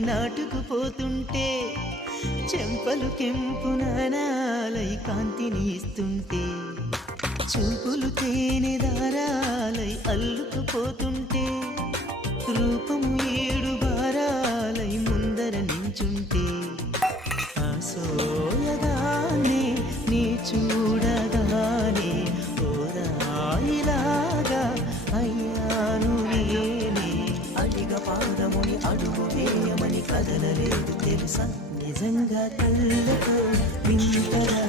నాటుకుపోతుంటే చెంపలు కెంపున నాలై కాంతిని ఇస్తుంటే చూపులు తేనె దారాలై అల్లుకుపోతుంటే రూపము ఏడు బారాలై ముందర నించుంటే ఆసోయగానే నీ చూడగానే ఓరాయిలాగా అయ్యాను నేనే అడిగ పాదముని అడుగు వేయమని కదలలేదు తెలుసా నిజంగా కళ్ళతో వింతగా